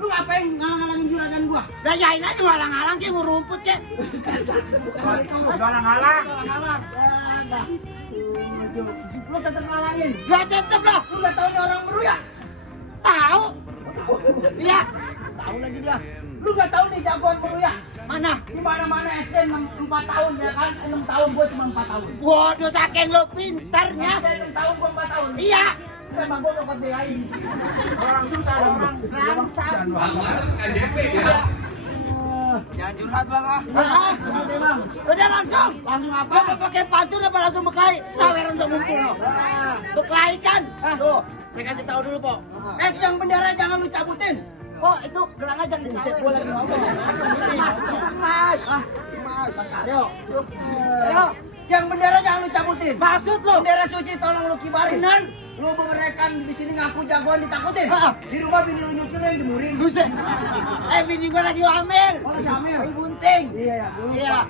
Lu ngapain ngalang-ngalangin juragan gua? Dah yain aja ngalang-ngalang kayak mau rumput kek. Ngalang-ngalang. Lu tetep ngalangin. Gak tetep lah. Lu gak tau nih orang baru ya? Tahu. Iya. Tahu lagi dia. Lu gak tahu nih jagoan baru ya? Mana? Di mana-mana SD 4 tahun ya kan? 6 tahun gua cuma 4 tahun. Waduh saking lo pintarnya. 6 tahun gua 4 tahun. Iya. Udah emang gua dapat belain. Orang susah orang langsat. Jangan curhat bang ah. Bang. Udah langsung. Langsung apa? Lo mau pakai pantun apa langsung berkelahi? Saweran udah ngumpul lo. Berkelahi kan? Tuh, saya kasih tahu dulu, Po. Yang bendera jangan lu cabutin. Oh itu gelangnya jangan Buset, disawerin. gua lagi ngomong. Mas. Ayo. Ayo. Yang bendera jangan lu cabutin. Maksud lo? Bendera suci tolong lu kibarin. Bener. Lu beberekan di sini ngaku jagoan ditakutin. Di rumah bini lu nyuci lu yang jemurin. Buset. Bini gua lagi hamil. Oh, lagi hamil. Lagi bunting. Iya ya. Iya.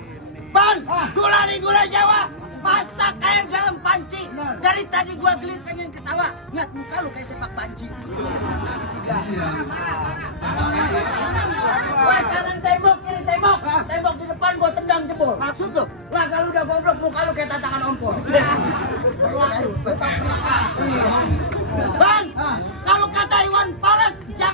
Bang, gula nih gula Jawa. Masak air dalam panci. Bener. Dari tadi gua gelit pengen ketawa. Lihat muka lu kayak sepak panci. Gua kanan tembok, kiri tembok. Tembok di depan gua tendang jebol. Maksud lo? Lah kalau udah goblok muka lu kayak tatakan ompor. Bang, kalau kata Iwan Fals